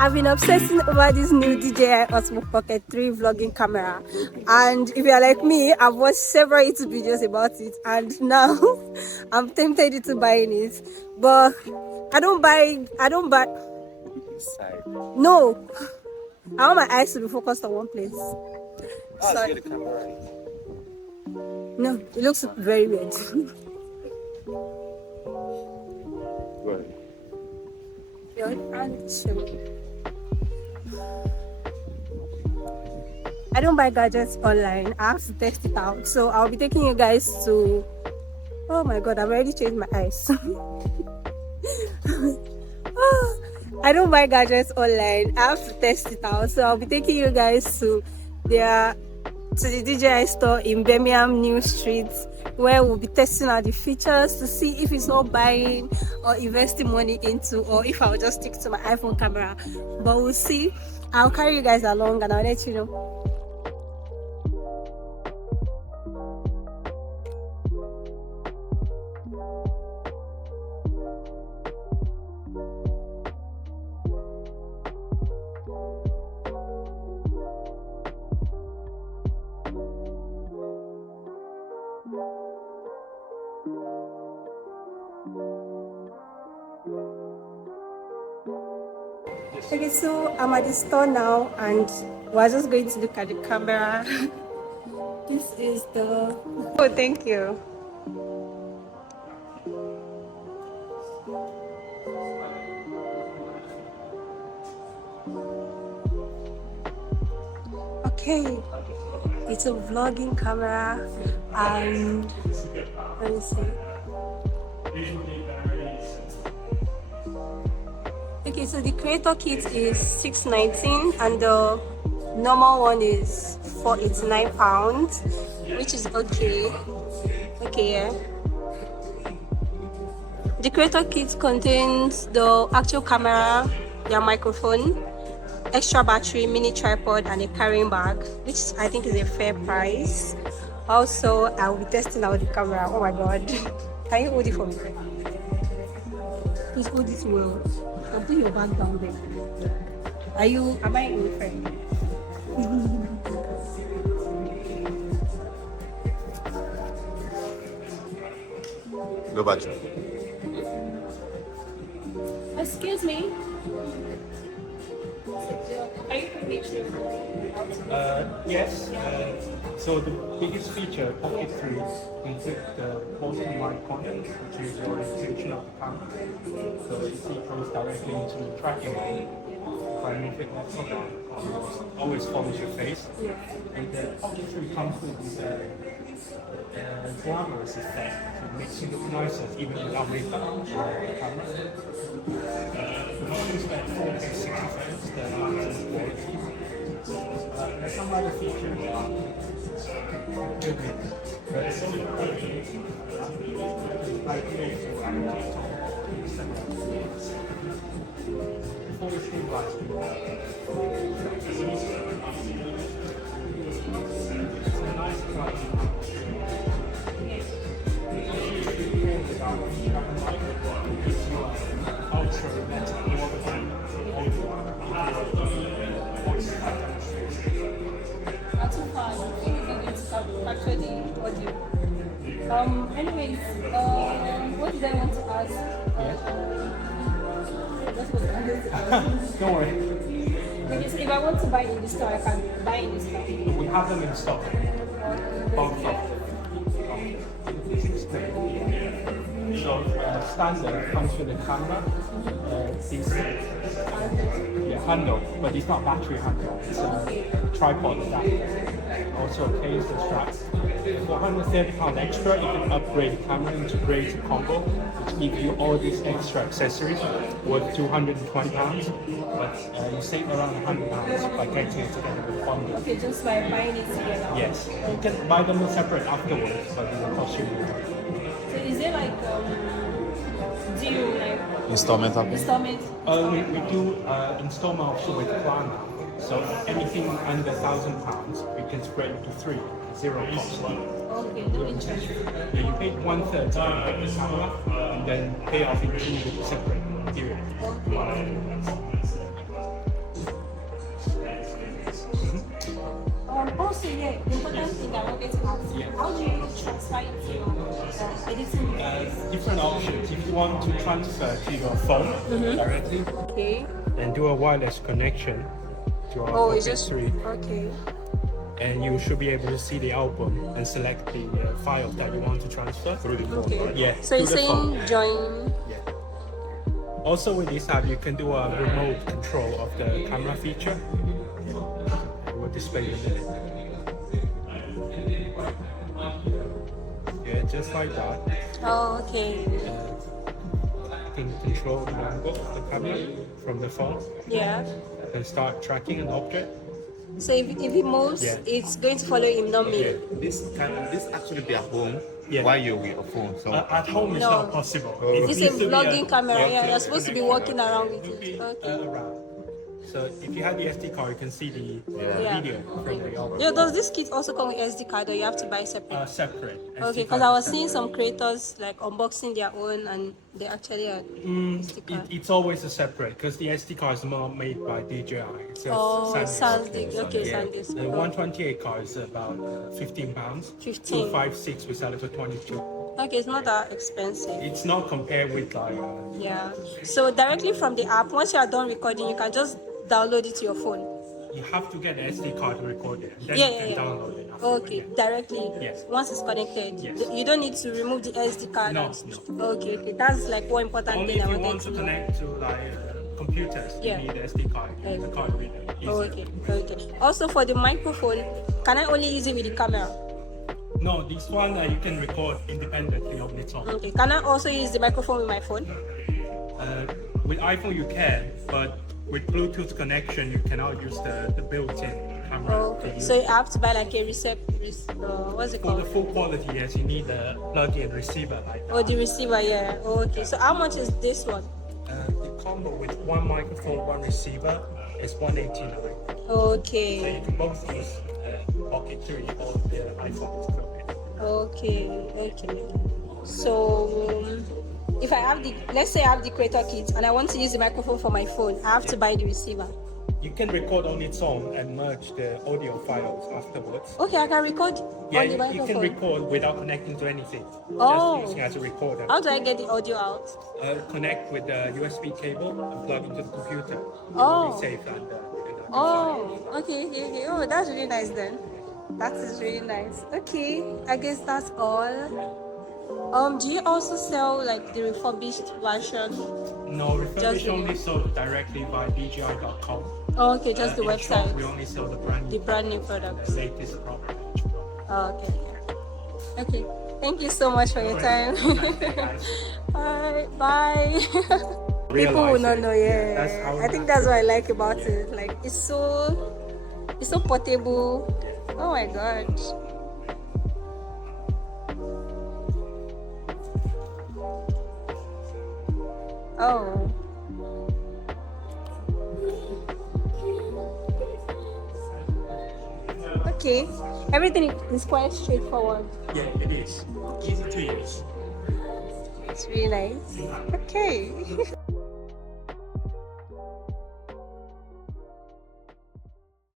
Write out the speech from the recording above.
I've been obsessing over this new DJI Osmo Pocket 3 vlogging camera, and if you're like me, I've watched several YouTube videos about it, and now I'm tempted into buying it, but I don't buy. No, I want my eyes to be focused on one place. Sorry. No, it looks very weird. Your hand show me. I don't buy gadgets online. I have to test it out. So I'll be taking you guys to... Oh my god, I've already changed my eyes. I don't buy gadgets online. I have to test it out. So I'll be taking you guys to the DJI store in Birmingham, New Street, where we'll be testing out the features to see if it's all buying or investing money into, or if I'll just stick to my iPhone camera. But we'll see. I'll carry you guys along and I'll let you know. Okay, so I'm at the store now and we're just going to look at the camera. This is the... Oh, thank you. Okay, it's a vlogging camera and let me see. Okay, so the creator kit is $6.19 and the normal one is £489, which is okay. Okay, yeah. The creator kit contains the actual camera, your microphone, extra battery, mini tripod, and a carrying bag, which I think is a fair price. Also, I will be testing out the camera. Oh my god. Can you hold it for me? Please hold this well. And put your bag down there. Am I your friend? No battery. Excuse me. Are you from Yes. So the biggest feature, Pocket 3, includes the bottom right corner, which is your orientation of the camera. So you see it goes directly into the tracking mode. If I move it up or down, it always follows your face. And the Pocket 3 comes with this glamorous effect, so it makes you look nicer even without makeup on the camera. The motion's at 4K 60 frames, the quality. There's some other features Anyways, what did I want to ask? That's what I wanted to ask. Don't worry. Because if I want to buy in the store, I can buy in the store. We have them in stock. Both of So standard comes with a camera, handle, but it's not battery handle. It's a tripod adapter. Also a case and strap. For £130 extra, you can upgrade the camera into great combo, which gives you all these extra accessories worth £220. But you save around £100 by getting it together with bundle. Okay, just by buying it together. Yes, you can buy them separate afterwards, but it will cost you more. So is there like deal like Installment happening? installment? We do installment also with Klarna. So anything under £1,000, we can spread into 3, 0 cost. Okay, no interest. Yeah, you pay 1/3 to get the camera and then pay off in 2 separate periods. Also, yeah, the important thing I wanted to ask, Yeah. how do you transfer it to your editing? Different options. If you want to transfer to your phone directly, Okay. then do a wireless connection to our Oh, it's Pocket just 3, okay. and you should be able to see the album and select the file that you want to transfer through the phone. Okay. Yeah. So you're through the phone. saying join. Yeah. Also with this app, you can do a remote control of the camera feature. It will display the minute. Yeah, just like that. Oh, okay. You can control the angle of the camera from the phone Yeah. and start tracking an object. So if it moves, Yeah. it's going to follow him, not me. Yeah. This actually be at home Yeah. while you're with your phone. So At home, it's No. not possible. This is a vlogging camera. Yeah, Yeah, you're supposed to be walking around with It'll be it. Okay. around. So if you have the SD card, you can see the Yeah. video from the album. Yeah, does this kit also come with SD card, or you have to buy separate? Separate. Okay, because I was seeing some creators like unboxing their own, and they actually had SD card. It's always a separate because the SD card is not made by DJI. It's a Oh, SanDisk. SanDisk. Okay, Yeah. SanDisk. The 128 card is about £15. 15. 256 we sell it for 22. Okay, it's not that expensive. It's not compared with like Yeah. So directly from the app, once you are done recording, you can just download it to your phone. you have to get the SD card to record it. And then Yeah, you can yeah, yeah. download it. after. Okay, Yeah. directly. Yes. Once it's connected, Yes. you don't need to remove the SD card. No, Okay, okay, that's like one important Only thing if I you wanted want to to know. connect to like computers, Yeah. you need the SD card, the card reader. Oh, Easier. okay, okay. Also for the microphone, can I only use it with the camera? No, this one you can record independently on its own. Okay. Can I also use the microphone with my phone? With iPhone you can, but with Bluetooth connection you cannot use the built-in camera. Oh, okay. So you have to buy like a what's it For the called? full quality, yes, you need a plug-in receiver like that. Oh, the receiver, yeah. Oh, okay. So how much is this one? The combo with one microphone, one receiver is $189. So Okay. you can both use Pocket 3 or the iPhone. Okay. Okay. So if I have let's say I have the creator kit and I want to use the microphone for my phone, I have to buy the receiver. You can record on its own and merge the audio files afterwards. Okay, I can record Yeah, on the you can microphone. record without connecting to anything. Oh. Just using it as a recorder. How do I get the audio out? Connect with the USB cable and plug into the computer. Oh. Be safe and Oh, okay, okay, okay. Oh, that's really nice then. That is really nice. Okay, I guess that's all. Do you also sell like the refurbished version? No, refurbished the- only sold directly by DJI.com. Oh, okay, just the In shop, website, we only sell the brand the new, brand new products. latest product. Oh, okay. Okay. Thank you so much for your time. Alright, bye. People will not know, yeah. That's how I think that's what I like about it. Like it's so portable. Oh my god. Oh. Okay. Everything is quite straightforward. Yeah, it is. Easy to use. It's really nice. Okay.